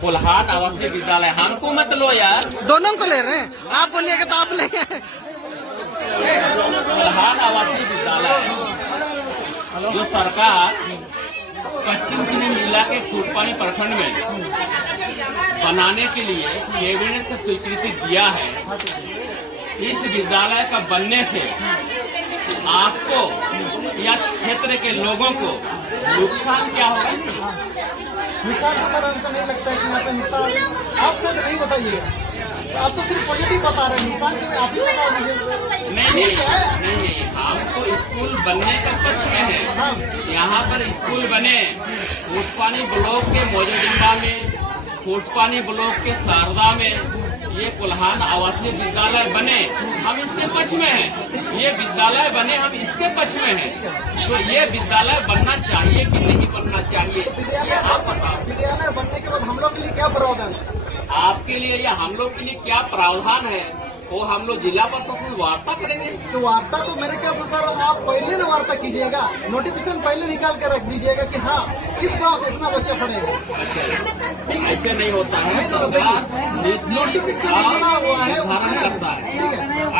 कोल्हान आवासीय विद्यालय हमको मत लो यार, दोनों को ले रहे हैं। आप बोलिएगा तो आप लेंगे। कोल्हान आवासीय विद्यालय जो सरकार पश्चिम चिनी मिला के फूटपानी प्रखंड में बनाने के लिए कैबिनेट से स्वीकृति दिया है। इस विद्यालय का बनने से आपको या क्षेत्र के लोगों को नुकसान क्या होगा? नुकसान तो सर हमको नहीं लगता है कि यहाँ पे नुकसान आपसे नहीं बताइएगा। आप तो सिर्फ पॉजिटिव बता रहे हैं, नुकसान के आप ही बताओ मुझे। नहीं, हम तो स्कूल बनने के पक्ष में है। यहाँ पर स्कूल बने, फूटपानी ब्लॉक के मौजूदा में, फूटपानी ब्लॉक के शारदा में ये कोल्हान आवासीय विद्यालय बने, हम इसके पक्ष में हैं। ये विद्यालय बने, हम इसके पक्ष में हैं। तो ये विद्यालय बनना चाहिए कि नहीं बनना चाहिए, ये आप बताओ। विद्यालय बनने के बाद हम लोग के लिए क्या प्रावधान है? आपके लिए या हम लोग के लिए क्या प्रावधान है वो हम लोग जिला प्रशासन वार्ता करेंगे। तो वार्ता तो मेरे ख्याल से सर आप पहले न वार्ता कीजिएगा, नोटिफिकेशन पहले निकाल के रख दीजिएगा कि हाँ किस गांव से इतना बच्चा पढ़ेगा। ऐसे नहीं होता है, नोटिफिकेशन निकला हुआ है, निर्धारण करता है,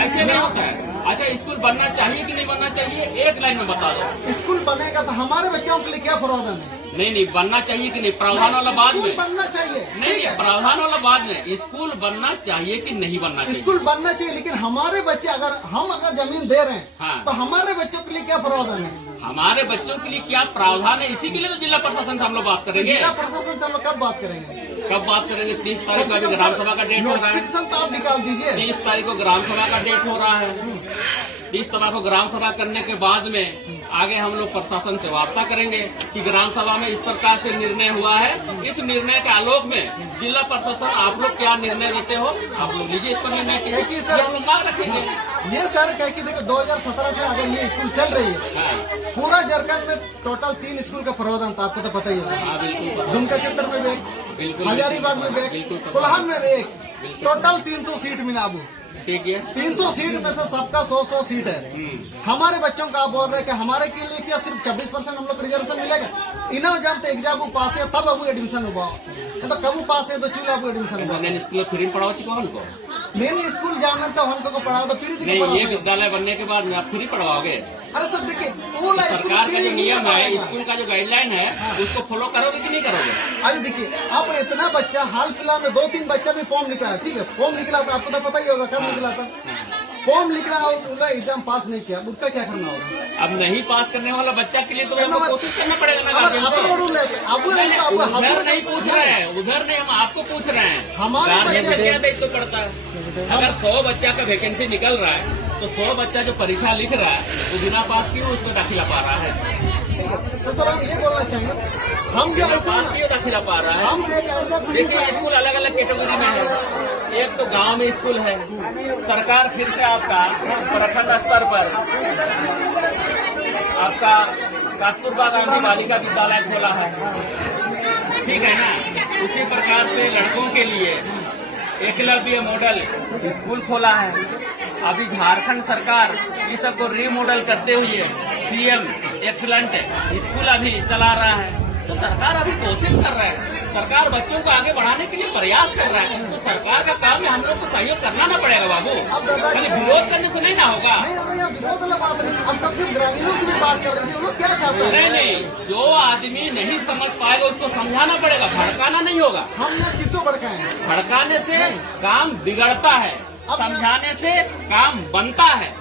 ऐसे नहीं होता है। अच्छा, स्कूल बनना चाहिए कि नहीं बनना चाहिए, एक लाइन में बता दो। स्कूल बनेगा तो हमारे बच्चों के लिए क्या प्रावधान है? नहीं, बनना चाहिए कि नहीं, प्रावधान वाला बाद में। बनना चाहिए, नहीं, प्रावधान वाला बाद में। स्कूल बनना चाहिए कि नहीं बनना चाहिए? स्कूल बनना चाहिए, लेकिन हमारे बच्चे अगर जमीन दे रहे हैं हाँ। तो हमारे बच्चों के लिए क्या प्रावधान है? हमारे बच्चों के लिए क्या प्रावधान है, इसी के लिए तो जिला प्रशासन से हम लोग बात करेंगे। जिला प्रशासन से हम लोग कब बात करेंगे? 30 तारीख को अभी ग्राम सभा का डेट हो रहा है। नोटिफिकेशन तो आप निकाल दीजिए। 30 तारीख को ग्राम सभा का डेट हो रहा है। 30 तारीख को ग्राम सभा करने के बाद में आगे हम लोग प्रशासन से वार्ता करेंगे कि ग्राम सभा में इस प्रकार से निर्णय हुआ है। इस निर्णय के आलोक में जिला प्रशासन आप लोग क्या निर्णय देते हो, आप लोग लीजिए इस पर निर्णय कीजिए, सर हम लोग मांग रखेंगे। ये सर कह कि देखो 2017 से अगर ये स्कूल चल रही है, पूरा झारखंड में टोटल 3 स्कूल का प्रावधान था, आपको तो पता ही होगा। दुमका क्षेत्र में भी एक, हजारीबाग में भी एक, कोल्हान में भी एक, टोटल 300 सीट मिला। अब ठीक है, 300 सीट में से सबका 100 सीट है। हमारे बच्चों का आप बोल रहे हैं कि हमारे के लिए क्या सिर्फ 26% हम लोग रिजर्वेशन मिलेगा? इन्हें जानते एग्जाम पास है तब अब एडमिशन हुआ, तो कब पास है तो चूल्हा अब एडमिशन हुआ। स्कूल फ्री पढ़ाओ उनको, नहीं स्कूल जाने तो हमको पढ़ाओ तो फ्री नहीं। ये विद्यालय बनने के बाद आप फ्री पढ़वाओगे? अरे सर देखिए, सरकार का जो नियम है, स्कूल का जो गाइडलाइन है, उसको फॉलो करोगे कि नहीं करोगे? अरे देखिए, आप इतना बच्चा हाल फिलहाल में 2-3 बच्चा भी फॉर्म निकला है, ठीक है, फॉर्म निकला था, आपको तो पता ही होगा कब निकला था। फॉर्म निकला और एग्जाम पास नहीं किया, उसका क्या करना होगा? अब नहीं पास करने वाला बच्चा के लिए तो कोशिश करना पड़ेगा ना गार्जियन को। उधर नहीं पूछ रहे हैं, उधर नहीं, हम आपको पूछ रहे हैं। गार्जियन का क्या दायित्व पड़ता है? अगर 100 बच्चा का वैकेंसी निकल रहा है तो 100 बच्चा जो परीक्षा लिख रहा है वो बिना पास किए उसको दाखिला पा रहा है। तो सर हम ये बोलना चाहेंगे, हम जो पास किए दाखिला पा रहा है। हम देखिए, स्कूल अलग अलग कैटेगरी में है। एक तो गांव में स्कूल है, सरकार फिर से आपका प्रखंड स्तर पर आपका कस्तूरबा गांधी बालिका विद्यालय खोला है, ठीक है ना। उसी प्रकार से लड़कों के लिए एकलव्य मॉडल स्कूल खोला है। अभी झारखंड सरकार इस सबको रीमॉडल करते हुए सीएम एक्सीलेंट स्कूल अभी चला रहा है। तो सरकार अभी कोशिश कर रहा है, सरकार बच्चों को आगे बढ़ाने के लिए प्रयास कर रहा है। तो सरकार का काम है, हम लोग को सहयोग करना ना पड़ेगा बाबू, खाली विरोध करने से नहीं ना होगा। विरोध वाला बात नहीं, अब तक सिर्फ ग्रामीणों से भी बात कर रहे थे, वो क्या चाहते हैं? नहीं, जो आदमी नहीं समझ पाएगा उसको समझाना पड़ेगा, भड़काना नहीं होगा। हम लोग किसको भड़काएं? भड़काने से काम बिगड़ता है, समझाने से काम बनता है।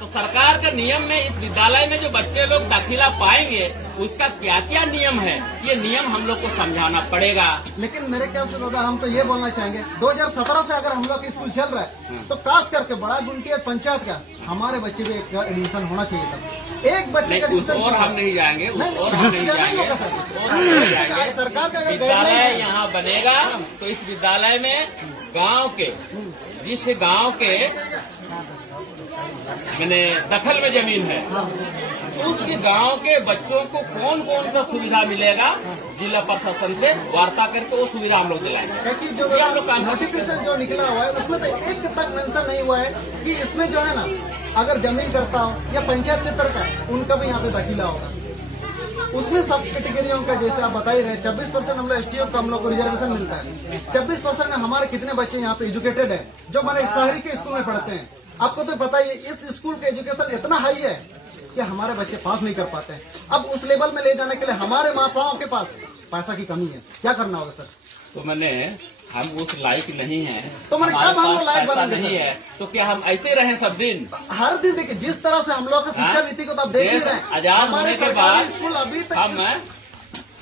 तो सरकार के नियम में इस विद्यालय में जो बच्चे लोग दाखिला पाएंगे उसका क्या क्या नियम है, ये नियम हम लोग को समझाना पड़ेगा। लेकिन मेरे ख्याल से दादा हम तो ये बोलना चाहेंगे, 2017 से अगर हम लोग स्कूल चल रहा है तो खास करके बड़ा गुण की पंचायत का हमारे बच्चे भी एडमिशन होना चाहिए था। एक बच्चे का एडमिशन, और हम नहीं जाएंगे, और हम नहीं जाएंगे। सरकार का विद्यालय यहाँ बनेगा तो इस विद्यालय में गाँव के, जिस गाँव के मैंने दखल में जमीन है, उस गांव के बच्चों को कौन कौन सा सुविधा मिलेगा, जिला प्रशासन से वार्ता करके वो सुविधा हम लोग दिलाएंगे। क्योंकि जो हम लोग नोटिफिकेशन जो निकला हुआ है उसमें तो एक तक मेंशन नहीं हुआ है कि इसमें जो है ना, अगर जमीन करता हो या पंचायत क्षेत्र का, उनका भी यहाँ पे दाखिला होगा। उसमें सब कैटेगरियों का जैसे आप बता ही रहे 26% हम लोग एसटीओ को हम लोग को रिजर्वेशन मिलता है। 26% में हमारे कितने बच्चे यहाँ पे एजुकेटेड है जो हमारे शहरी के स्कूल में पढ़ते हैं। आपको तो पता ही है इस स्कूल का एजुकेशन इतना हाई है कि हमारे बच्चे पास नहीं कर पाते हैं। अब उस लेवल में ले जाने के लिए हमारे माँ बापों के पास पैसा की कमी है, क्या करना होगा सर? तो मैंने हम उस लायक नहीं है, तो मैंने कब हम लोग लायक बना नहीं है तो क्या हम ऐसे रहें सब दिन? हर दिन देखिए जिस तरह से हम लोग की शिक्षा नीति को तो आप देख ही रहे हैं। आजाद होने के बाद स्कूल अभी तक हम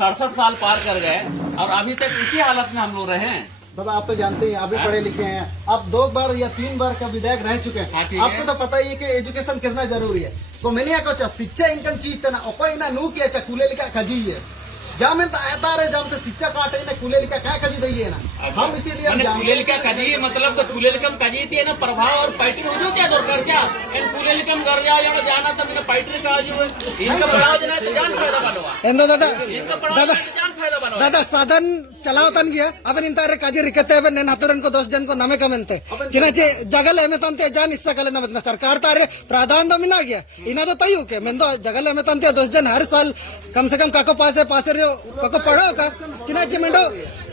67 साल पार कर गए और अभी तक इसी हालत में हम लोग रहे हैं। दादा आप तो जानते हैं अभी पढ़े लिखे हैं, आप 2 बार या 3 बार का विधायक रह चुके हैं। आपको तो पता ही है कि एजुकेशन कितना जरूरी है। तो मैंने यहाँ कहा शिक्षा इनकम चीज थे ना ओको इना नू किया चा कूले लिखा खजी है जाम आता रहे जाम से शिक्षा काटे ना कूले लिखा क्या खजी दी है ना। हम इसीलिए कुलेलिका कजी मतलब तो कुलेलिकम कजी थी ना प्रभाव और पैटर्न हो जो क्या दरकार क्या इन कुलेलिकम कर जाना तो मैंने पैटर्न का जो इनका बढ़ाव देना तो जान फायदा बनवा ಎಂದೋ ದಾದಾ इनका बढ़ाव जान फायदा बनवा दादा साधन चलावतन गया अब इंतारे काजी रिकते अब नेन हतुरन को 10 जन को नमे कमेंते चिनाचे जगल एमे तंते जान इस्सा कले न बदना सरकार तारे प्रावधान तो मिना गया इना तो तयू के मेंदो जगल एमे तंते 10 जन हर साल कम से कम काको पासे रे काको पढ़ो का चिनाचे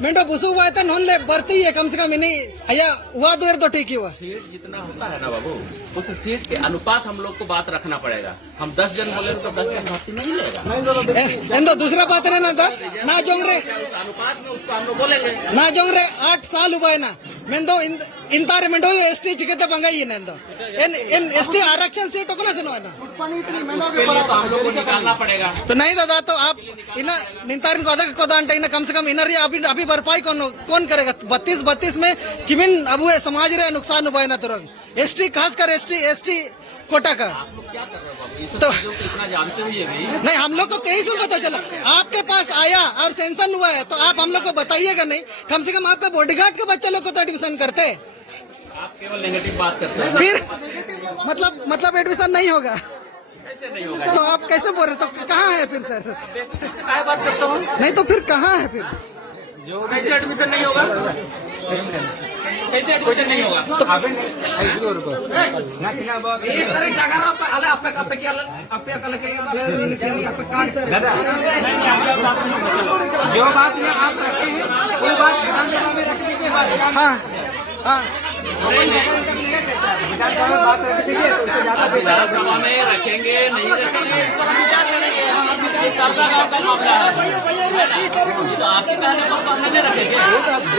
मेंडो बुसु हुआ तन होन ले बरती है कम से कम इनी आया हुआ देर तो ठीक ही हुआ। सीट जितना होता है ना बाबू उस सीट के अनुपात हम लोग को बात रखना पड़ेगा। हम 10 जन बोले तो 10 जन भर्ती नहीं मिलेगा। एंदो दूसरा बात है ना दा ना जोंग रे उस अनुपात में उसको हम लोग बोलेंगे ना जोंग रे 8 साल हुआ है ना मेंदो इंतारे मेंडो एसटी चिकते बंगाई है नेंदो इन एसटी आरक्षण सीट को ना सुनो है ना उसके लिए तो हम लोग को निकालना पड़ेगा। तो नहीं दादा तो आप इना निंतारन को अदक को दांटे इना कम से कम इनर अभी भरपाई कौन करेगा? 32 में चिमिन अब समाज रे नुकसान हुआ है ना तुरंत एसटी खासकर एसटी कोटा का। आप लोग क्या कर रहे हो बाबू? ये सब तो चीजों को इतना जानते हुए भी नहीं हम लोग को 23 को पता चला आपके पास आया और सेंसन हुआ है तो आप हम लोग को बताइएगा नहीं? कम से कम आपका बॉडीगार्ड के बच्चे लोग को तो एडमिशन करते आप केवल नेगेटिव बात करते हैं। फिर मतलब एडमिशन नहीं होगा कैसे नहीं होगा? तो आप कैसे बोल रहे? तो कहाँ है फिर सर? क्या बात करता हूँ? नहीं तो फिर कहाँ है फिर? कैसे एडमिशन नहीं होगा? कैसे एडमिशन नहीं होगा? जो बात ये आप रखे हैं वो बात विधानसभा में रखने के बाद हाँ विधानसभा में बात रखेंगे तो उससे ज्यादा विधानसभा में रखेंगे नहीं रखेंगे इस पर हम विचार करेंगे। ये सरकार का मामला है तो आपके कहने पर तो हम नहीं रखेंगे।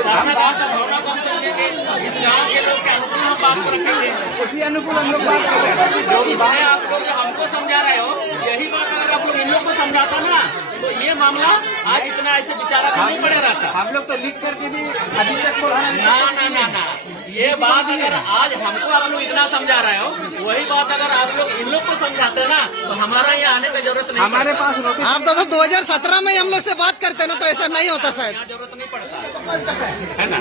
सरकार का भावना को हम समझेंगे इस गाँव के लोग के अनुकूल हम बात को रखेंगे। उसी अनुकूल हम लोग बात कर रहे हैं। जो भी बात आप लोग हमको समझा रहे हो यही बात अगर आप लोग इन लोग को समझाता ना तो ये मामला आज इतना ऐसे विचारा का नहीं पड़े रहता। हम लोग तो लिख करके भी अभी तक को ना ये बात अगर आज हमको आप लोग इतना समझा रहे हो वही बात अगर आप लोग इन लोग को समझाते ना तो हमारा यहाँ आने की जरूरत नहीं हमारे पास नोटिस आप तो 2017 में हम लोग से बात करते ना तो ऐसा नहीं होता शायद। यहाँ जरूरत नहीं पड़ता है ना।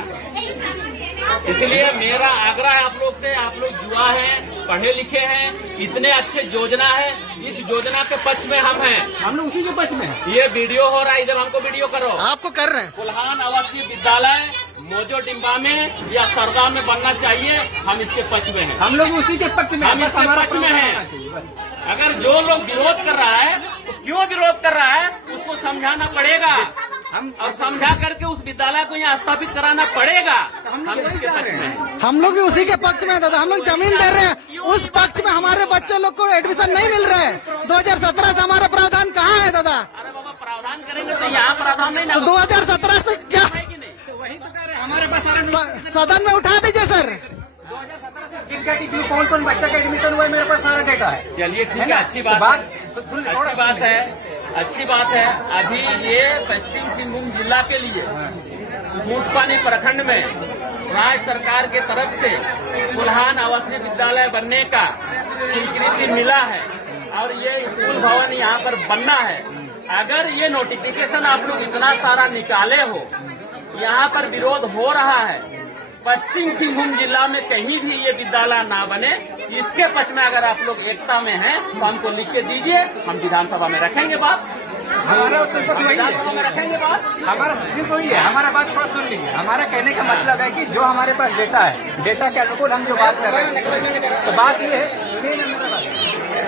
इसलिए मेरा आग्रह है आप लोग से, आप लोग युवा हैं पढ़े लिखे हैं इतने अच्छे योजना है इस योजना के पक्ष में हम हैं। हम लोग उसी के पक्ष में हैं। ये वीडियो हो रहा है इधर हमको वीडियो करो। आपको कर रहे हैं कुल्हान आवासीय विद्यालय मोजो डिम्बा में या सरदा में बनना चाहिए। हम इसके पक्ष में हैं। हम लोग उसी के पक्ष में हम इसके पक्ष में हैं। अगर जो लोग विरोध कर रहा है तो क्यों विरोध कर रहा है उसको समझाना पड़ेगा हम और समझा करके उस विद्यालय को यहाँ स्थापित कराना पड़ेगा। हम इसके पक्ष में हैं। हम लोग भी उसी के पक्ष में हैं दादा। हम लोग जमीन दे रहे हैं उस पक्ष में हमारे बच्चे लोग को एडमिशन नहीं मिल रहा है। 2017 से हमारा प्रावधान कहाँ है दादा? अरे बाबा प्रावधान करेंगे तो यहाँ प्रावधान नहीं ना तो 2017 से क्या वही तो कह रहे हैं हमारे पास सदन में उठा दीजिए सर। कौन कौन बच्चा का एडमिशन हुआ है मेरे पास सारा डेटा है। चलिए ठीक है अच्छी बात अच्छी बात है। अभी ये पश्चिम सिंहभूम जिला के लिए मूठपानी प्रखंड में राज्य सरकार के तरफ से कुल्हान आवासीय विद्यालय बनने का स्वीकृति मिला है और ये स्कूल भवन यहाँ पर बनना है। अगर ये नोटिफिकेशन आप लोग इतना सारा निकाले हो यहाँ पर विरोध हो रहा है पश्चिम सिंहभूम जिला में कहीं भी ये विद्यालय ना बने इसके पक्ष में अगर आप लोग एकता में हैं तो हमको लिख के दीजिए। हम विधानसभा में रखेंगे बात विधानसभा में रखेंगे बात। हमारा सिर्फ वही है। हमारा बात थोड़ा सुन लीजिए। हमारा कहने का मतलब है कि जो हमारे पास डेटा है डेटा के अनुकूल हम जो बात कर रहे हैं तो बात ये है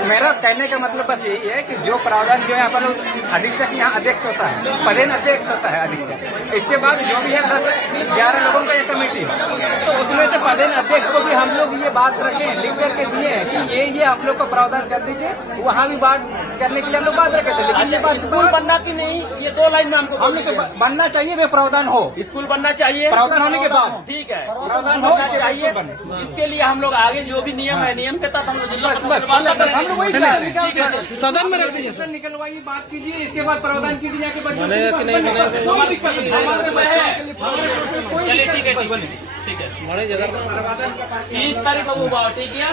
मेरा कहने का मतलब बस यही है कि जो प्रावधान जो है अपन अधीक्षक यहाँ अध्यक्ष होता है, पदेन अध्यक्ष होता है अधीक्षक, इसके बाद जो भी है 10-11 लोगों का ये कमेटी है, तो उसमें से पदेन अध्यक्ष को भी हम लोग ये बात रखें, लिख करके दिए हैं कि ये आप लोग को प्रावधान कर दीजिए, वहाँ भी बात करने के लिए हम लोग बात रखे थे। लेकिन ये बात स्कूल बनना की नहीं, ये 2 लाइन में हमको बनना चाहिए, वे प्रावधान हो, स्कूल बनना चाहिए, प्रावधान होने के बाद ठीक है, प्रावधान होना चाहिए। इसके लिए हम लोग आगे जो भी नियम है, नियम के तहत हम लोग जिला हम लोग वही चाह रहे हैं। सदन में रख दीजिए सर। निकलवाइए, बात कीजिए, इसके बाद प्रावधान कीजिए जाके बच्चों चलिए ठीक है, ठीक है। 30 तारीख को वो बात ठीक है,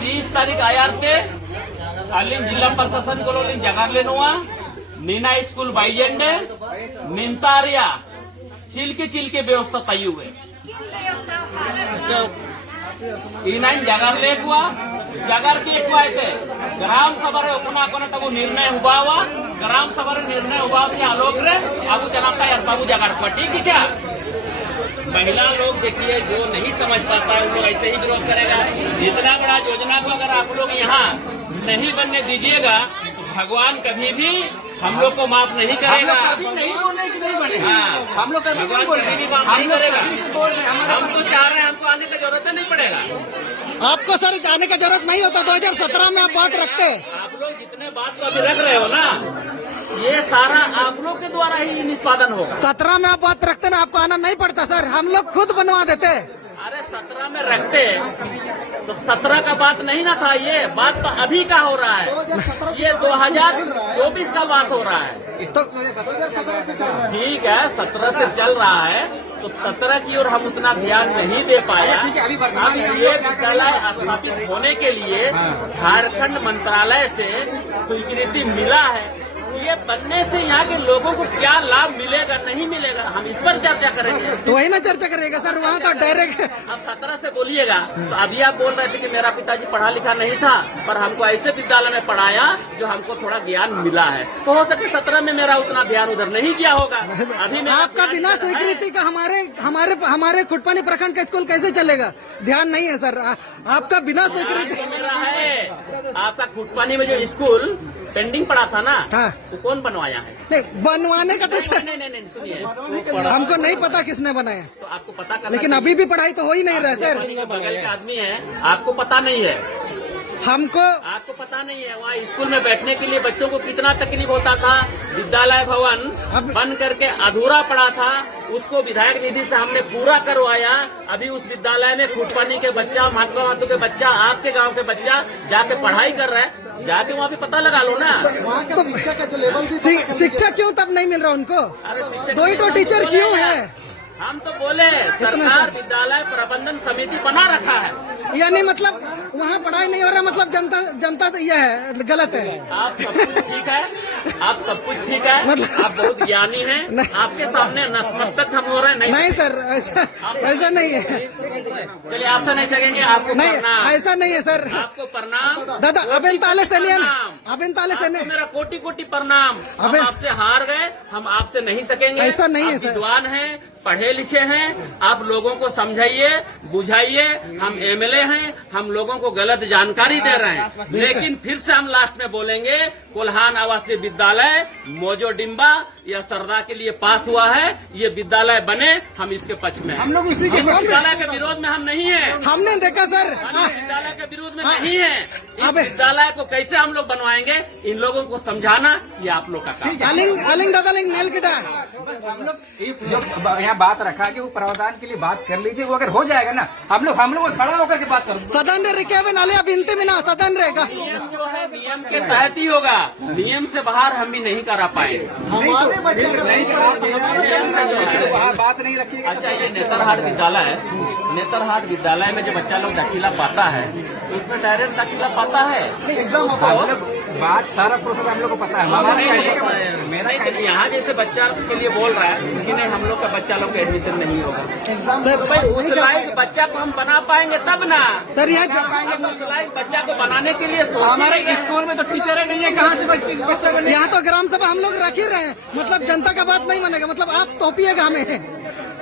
30 तारीख आयार के अलिंग जिला प्रशासन को जगह लेनुआ नीना स्कूल बाइजेंडे निंतारिया चिलके व्यवस्था तय हुए ईनाइन जगार लेकुआ जगार के एकवायते ग्राम सभा रे अपना कोने तबु निर्णय हुआ ग्राम सभा रे निर्णय हुआ के आलोक रे आबू जनता यार बाबू जगार पटी किछा महिला लोग देखिए जो नहीं समझ पाता है वो लोग ऐसे ही विरोध करेगा। इतना बड़ा योजना को अगर आप लोग यहाँ नहीं बनने दीजिएगा तो भगवान कभी भी हम लोग को माफ नहीं करेगा। नहीं बोलने की नहीं बनेगा, हाँ, हम लोग भगवान कभी भी माफ नहीं करेगा। हम तो चाह रहे हैं, हमको आने की जरूरत नहीं पड़ेगा। आपको सर जाने की जरूरत नहीं होता, 2017 में आप बात रखते। आप लोग जितने बात को अभी रख रहे हो ना, ये सारा आप लोग के द्वारा ही निष्पादन होगा। 17 में आप बात रखते ना, आपको आना नहीं पड़ता सर, हम लोग खुद बनवा देते। अरे 17 में रखते तो 17 का बात नहीं ना था, ये बात तो अभी का हो रहा है, ये 2024 का बात हो रहा है। तो 2017 से चल रहा है। ठीक है, 17 से चल रहा है तो 17 की ओर हम उतना ध्यान नहीं दे पाया। अब ये विद्यालय स्थापित होने के लिए झारखंड मंत्रालय से स्वीकृति मिला है, ये बनने से यहाँ के लोगों को क्या लाभ मिलेगा नहीं मिलेगा, हम इस पर चर्चा करेंगे। तो वही ना चर्चा करेगा सर, वहाँ तो डायरेक्ट। अब 17 से बोलिएगा तो अभी आप बोल रहे थे कि मेरा पिताजी पढ़ा लिखा नहीं था, पर हमको ऐसे विद्यालय में पढ़ाया जो हमको थोड़ा ज्ञान मिला है, तो हो सके 17 में मेरा उतना ध्यान उधर नहीं किया होगा। अभी आपका बिना स्वीकृति का हमारे खुटपानी प्रखंड का स्कूल कैसे चलेगा? ध्यान नहीं है सर, आपका बिना स्वीकृति। मेरा है आपका खुटपानी में जो स्कूल पेंडिंग पड़ा था ना, हाँ, तो कौन बनवाया है? नहीं बनवाने का तो सर नहीं सुनिए, हमको नहीं पता किसने बनाया, तो आपको पता करना लेकिन अभी भी पढ़ाई तो हो ही नहीं रहा है सर। बगल के आदमी है, आपको पता नहीं है, आपको पता नहीं है वहाँ स्कूल में बैठने के लिए बच्चों को कितना तकलीफ होता था। विद्यालय भवन बन करके अधूरा पड़ा था, उसको विधायक निधि से हमने पूरा करवाया। अभी उस विद्यालय में खुटपानी के बच्चा, महात्मा मातु के बच्चा, आपके गांव के बच्चा जाके पढ़ाई कर रहे हैं, जाके वहाँ पे पता लगा लो ना। वहाँ का शिक्षा का जो लेवल भी शिक्षा क्यों तब नहीं मिल रहा उनको? अरे 2 टीचर क्यों है? हम तो बोले सरकार विद्यालय प्रबंधन समिति बना रखा है, यानी मतलब वहाँ पढ़ाई नहीं हो रहा, मतलब जनता तो यह है गलत है। आप सब कुछ ठीक है, आप सब कुछ ठीक है, मतलब आप बहुत ज्ञानी हैं, आपके सामने नतमस्तक हम हो रहे हैं। नहीं सर, ऐसा नहीं है। चलिए आपसे नहीं सकेंगे, आपको नहीं, प्रणाम। ऐसा नहीं है सर, आपको प्रणाम दादा। अबेन ताले से मेरा कोटि कोटि प्रणाम। हम आपसे हार गए, हम आपसे नहीं सकेंगे। ऐसा नहीं है आप सर, विद्वान हैं, पढ़े लिखे हैं, आप लोगों को समझाइए बुझाइए। हम एमएलए हैं, हम लोगों को गलत जानकारी दे रहे हैं, लेकिन फिर से हम लास्ट में बोलेंगे कोल्हान आवासीय विद्यालय मोजो डिम्बा या सरदा के लिए पास हुआ है, ये विद्यालय बने, हम इसके पक्ष में। हम लोग इसी विद्यालय के विरोध में हम नहीं है, हमने देखा सर, विद्यालय के विरोध में नहीं है। इस विद्यालय को कैसे हम लोग बनवाएंगे, इन लोगों को समझाना ये आप लोग का काम। अलिंग दादा नेल किटा हम लोग यहाँ बात रखा कि वो प्रावधान के लिए बात कर लीजिए, वो अगर हो जाएगा ना हम लोग खड़ा होकर के बात करेंगे। सदन रिके नाले बिनते बिना सदन रहेगा। नियम जो है नियम के तहत ही होगा, नियम से बाहर हम भी नहीं करा पाएंगे। हमारे बच्चे अगर नहीं पढ़े तो हमारा बात नहीं रखी। अच्छा, ये नेतरहाट विद्यालय है, नेतरहाट विद्यालय में जो बच्चा लोग दाखिला पाता है तो उसमें डायरेक्ट दाखिला पाता है, एग्जाम बात सारा प्रोसेस हम लोग को पता है। मेरा यहाँ जैसे बच्चा के लिए बोल रहा है कि नहीं हम लोग का बच्चा लोग का एडमिशन नहीं होगा। एग्जाम भाई उस लायक बच्चा को हम बना पाएंगे तब ना सर। उस लायक बच्चा को बनाने के लिए हमारे स्कूल में तो टीचर नहीं है, कहाँ से बच्चा बने? यहाँ तो ग्राम सभा हम लोग रख ही रहे हैं, मतलब जनता का बात नहीं मानेगा, मतलब आप थोपिएगा हमें,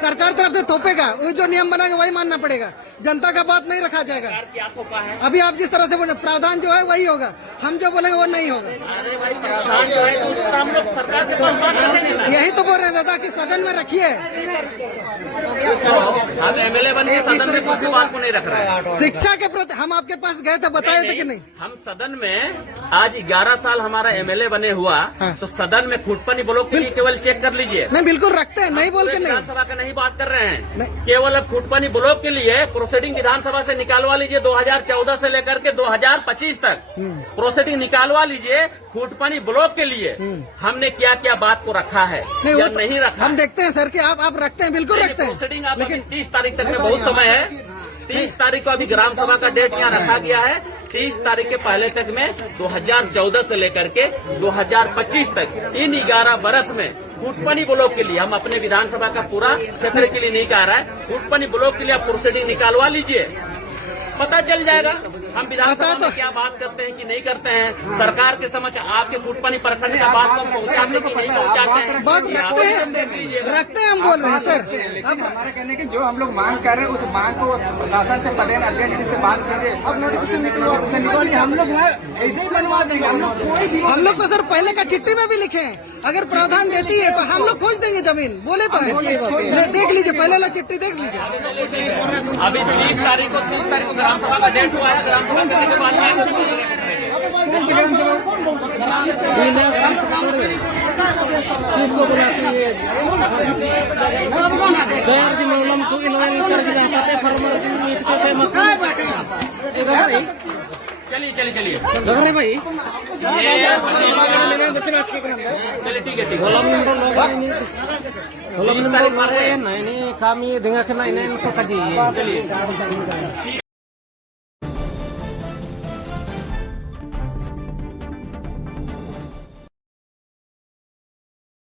सरकार तरफ से थोपेगा, वो जो नियम बनाएगा वही मानना पड़ेगा। जनता का बात नहीं रखा जाएगा। सरकार क्या थोपा है? अभी आप जिस तरह से बोले प्रावधान जो है वही होगा, हम जो बोलेंगे वो नहीं होगा। अरे भाई प्रावधान जो है तो उस पर हम लोग सरकार के पास बात रखेंगे ना। यही तो बोल रहे हैं दादा कि सदन में रखिए। आप एमएलए बन के सदन में किसी बात को नहीं रख रहे हैं। शिक्षा के प्रति हम आपके पास गए थे, बताए थे कि नहीं? हम सदन में आज 11 साल हमारा एमएलए बने हुआ, हाँ। तो सदन में फुटपनी ब्लॉक के लिए केवल चेक कर लीजिए। नहीं बिल्कुल रखते हैं, नहीं बोल के नहीं। विधानसभा का नहीं बात कर रहे हैं, नहीं। केवल अब फुटपनी ब्लॉक के लिए प्रोसीडिंग विधानसभा से निकालवा लीजिए। 2014 से लेकर के 2025 तक प्रोसीडिंग निकालवा लीजिए। फुटपनी ब्लॉक के लिए हमने क्या क्या बात को रखा है या वो नहीं रखा। हम देखते हैं सर कि आप रखते हैं, बिल्कुल रखते हैं। प्रोसीडिंग आप लेकिन 30 तारीख तक में बहुत समय है। 30 तारीख को अभी ग्राम सभा का डेट यहाँ रखा गया है। 30 तारीख के पहले तक में 2014 से लेकर के 2025 तक इन 11 बरस में फुटपनी ब्लॉक के लिए, हम अपने विधानसभा का पूरा क्षेत्र के लिए नहीं कह रहा है, फुटपनी ब्लॉक के लिए आप प्रोसीडिंग निकालवा लीजिए, पता चल जाएगा हम विधानसभा में क्या बात करते हैं कि नहीं करते हैं। सरकार के समक्ष आपके फुटपनी प्रखंड का बात को पहुंचाते कि नहीं पहुंचाते हैं, बात रखते हैं हम बोल रहे हैं सर। अब हमारा कहने की जो हम लोग मांग कर रहे हैं उस मांग को शासन से पदेन अध्यक्ष से बात कीजिए। अब नोटिफिकेशन निकलवा हम लोग ऐसे ही बनवा देंगे। हम लोग तो सर पहले का चिट्ठी में भी लिखे हैं, अगर प्रावधान देती है तो हम लोग खोज देंगे जमीन, बोले तो है। देख लीजिए पहले वाला चिट्ठी देख लीजिए। अभी 30 तारीख को ग्राम सभा का डेट हुआ है। ग्राम सभा करने के बाद चलिए चलिए चलिए भाई चलिए ठीक है ठीक है। 30 तारीख पर है। ini kami dengarkan ini info tadi. चलिए।